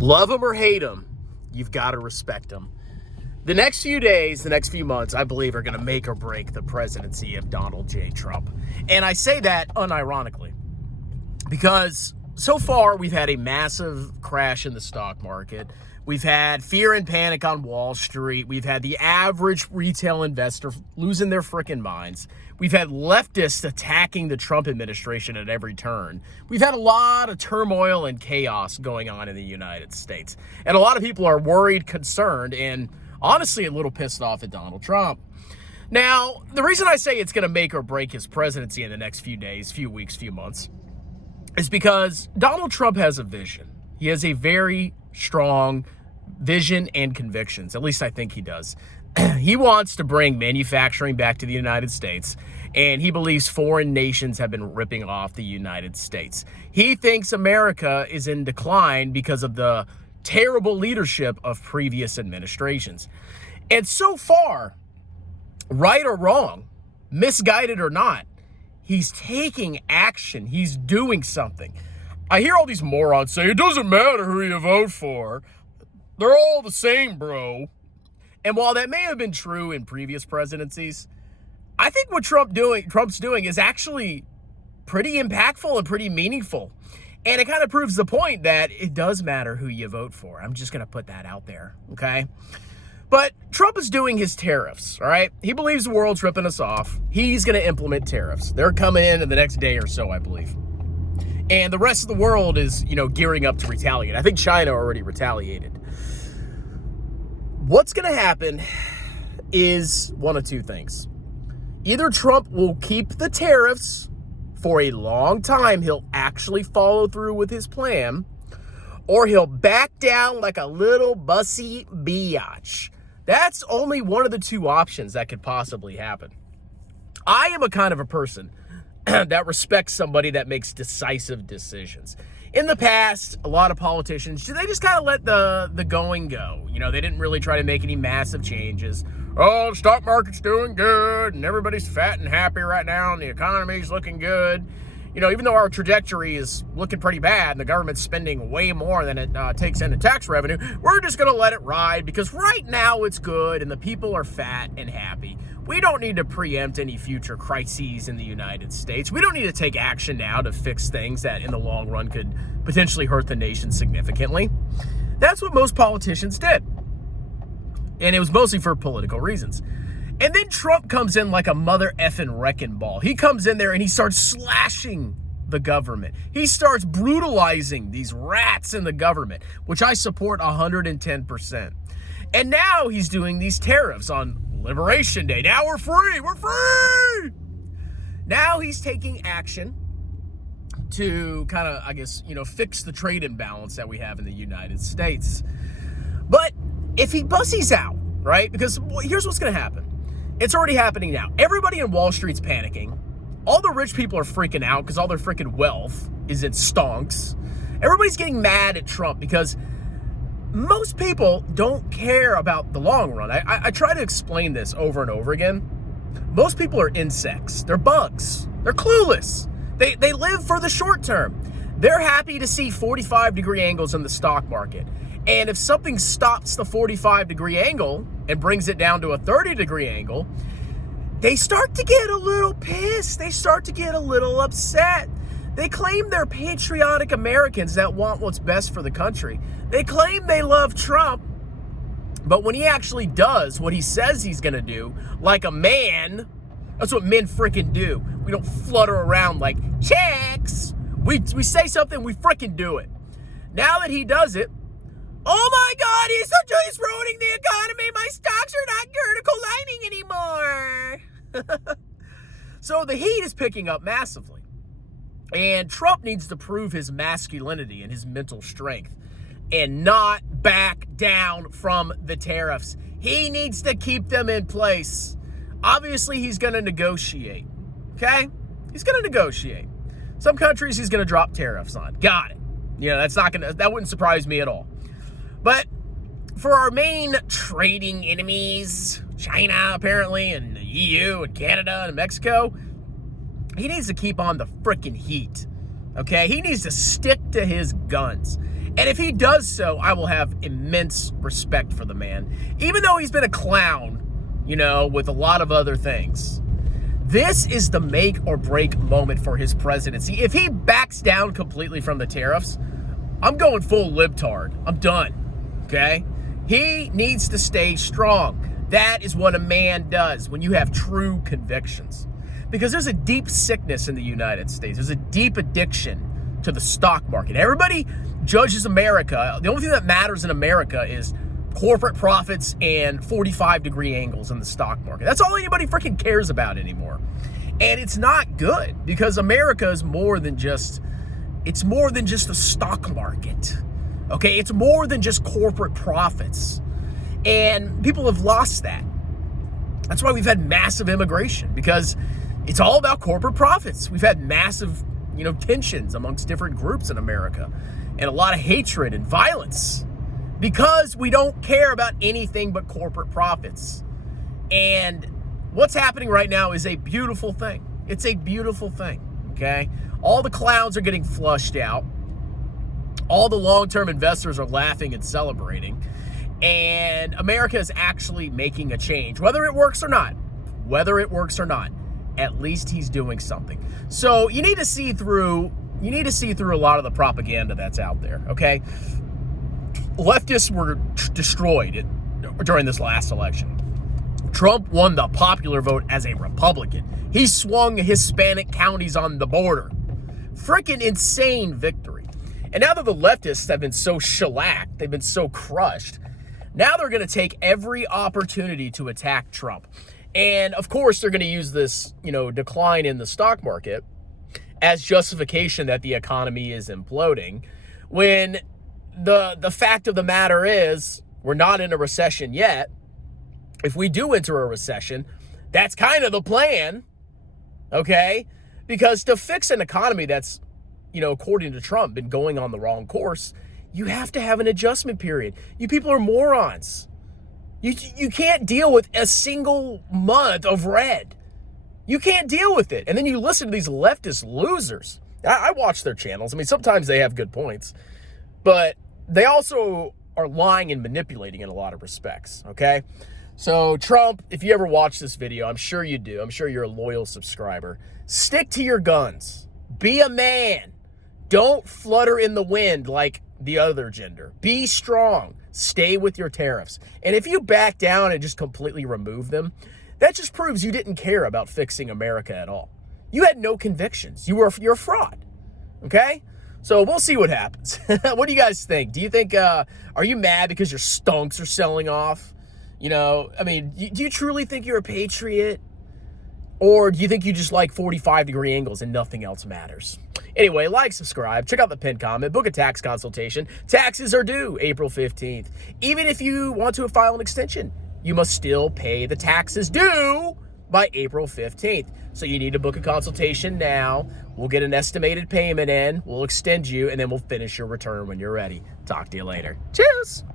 Love him or hate him, you've got to respect him. The next few days, the next few months, I believe are going to make or break the presidency of Donald J. Trump. And I say that unironically because so far we've had a massive crash in the stock market. We've had fear and panic on Wall Street. We've had the average retail investor losing their freaking minds. We've had leftists attacking the Trump administration at every turn. We've had a lot of turmoil and chaos going on in the United States. And a lot of people are worried, concerned, and honestly a little pissed off at Donald Trump. Now, the reason I say it's going to make or break his presidency in the next few days, few weeks, few months, is because Donald Trump has a vision. He has a very strong vision and convictions. At least I think he does. He wants to bring manufacturing back to the United States, and he believes foreign nations have been ripping off the United States. He thinks America is in decline because of the terrible leadership of previous administrations. And so far, right or wrong, misguided or not, he's taking action. He's doing something. I hear all these morons say, it doesn't matter who you vote for. They're all the same, bro. And while that may have been true in previous presidencies, I think what Trump's doing is actually pretty impactful and pretty meaningful. And it kind of proves the point that it does matter who you vote for. I'm just going to put that out there, okay? But Trump is doing his tariffs, all right? He believes the world's ripping us off. He's going to implement tariffs. They're coming in the next day or so, I believe. And the rest of the world is, gearing up to retaliate. I think China already retaliated. What's going to happen is one of two things. Either Trump will keep the tariffs for a long time, he'll actually follow through with his plan, or he'll back down like a little bussy biatch. That's only one of the two options that could possibly happen. I am a kind of a person that respects somebody that makes decisive decisions. In the past, a lot of politicians, they just kind of let the going go. They didn't really try to make any massive changes. Oh, the stock market's doing good, and everybody's fat and happy right now, and the economy's looking good. Even though our trajectory is looking pretty bad, and the government's spending way more than it takes in tax revenue, we're just going to let it ride, because right now it's good, and the people are fat and happy. We don't need to preempt any future crises in the United States. We don't need to take action now to fix things that in the long run could potentially hurt the nation significantly. That's what most politicians did. And it was mostly for political reasons. And then Trump comes in like a mother effing wrecking ball. He comes in there and he starts slashing the government. He starts brutalizing these rats in the government, which I support 110%. And now he's doing these tariffs on Liberation Day. Now we're free. We're free. Now he's taking action to kind of, fix the trade imbalance that we have in the United States. But if he bussies out, right? Because here's what's going to happen. It's already happening now. Everybody in Wall Street's panicking. All the rich people are freaking out because all their freaking wealth is in stonks. Everybody's getting mad at Trump because most people don't care about the long run. I try to explain this over and over again. Most people are insects. They're bugs. They're clueless. They live for the short term. They're happy to see 45-degree angles in the stock market. And if something stops the 45-degree angle and brings it down to a 30-degree angle, they start to get a little pissed. They start to get a little upset. They claim they're patriotic Americans that want what's best for the country. They claim they love Trump, but when he actually does what he says he's going to do, like a man, that's what men freaking do. We don't flutter around like chicks. We say something, we freaking do it. Now that he does it, oh my God, he's ruining the economy. My stocks are not vertical lining anymore. So the heat is picking up massively. And Trump needs to prove his masculinity and his mental strength and not back down from the tariffs. He needs to keep them in place. Obviously, he's going to negotiate, okay? He's going to negotiate. Some countries he's going to drop tariffs on. Got it. That wouldn't surprise me at all. But for our main trading enemies, China apparently, and the EU and Canada and Mexico, he needs to keep on the freaking heat, okay? He needs to stick to his guns. And if he does so, I will have immense respect for the man, even though he's been a clown, with a lot of other things. This is the make or break moment for his presidency. If he backs down completely from the tariffs, I'm going full libtard. I'm done, okay? He needs to stay strong. That is what a man does when you have true convictions. Because there's a deep sickness in the United States. There's a deep addiction to the stock market. Everybody judges America. The only thing that matters in America is corporate profits and 45-degree angles in the stock market. That's all anybody freaking cares about anymore. And it's not good, because America is more than just a stock market. Okay? It's more than just corporate profits. And people have lost that. That's why we've had massive immigration, because it's all about corporate profits. We've had massive, tensions amongst different groups in America, and a lot of hatred and violence, because we don't care about anything but corporate profits. And what's happening right now is a beautiful thing. It's a beautiful thing, okay? All the clowns are getting flushed out. All the long-term investors are laughing and celebrating. And America is actually making a change, whether it works or not. At least he's doing something. So you need to see through a lot of the propaganda that's out there, okay? Leftists were destroyed during this last election. Trump won the popular vote as a Republican. He swung Hispanic counties on the border. Freaking insane victory. And now that the leftists have been so shellacked, they've been so crushed, now they're going to take every opportunity to attack Trump. And of course, they're going to use this, decline in the stock market as justification that the economy is imploding, when the fact of the matter is we're not in a recession yet. If we do enter a recession, that's kind of the plan, okay? Because to fix an economy that's, according to Trump, been going on the wrong course, you have to have an adjustment period. You people are morons. You can't deal with a single month of red. You can't deal with it. And then you listen to these leftist losers. I watch their channels. I mean, sometimes they have good points, but they also are lying and manipulating in a lot of respects, okay? So Trump, if you ever watch this video, I'm sure you do. I'm sure you're a loyal subscriber. Stick to your guns. Be a man. Don't flutter in the wind like the other gender. Be strong. Stay with your tariffs. And if you back down and just completely remove them, that just proves you didn't care about fixing America at all. You had no convictions. You're a fraud. Okay? So we'll see what happens. What do you guys think? Do you think, are you mad because your stonks are selling off? Do you truly think you're a patriot? Or do you think you just like 45-degree angles and nothing else matters? Anyway, like, subscribe, check out the pinned comment, book a tax consultation. Taxes are due April 15th. Even if you want to file an extension, you must still pay the taxes due by April 15th. So you need to book a consultation now. We'll get an estimated payment in. We'll extend you, and then we'll finish your return when you're ready. Talk to you later. Cheers.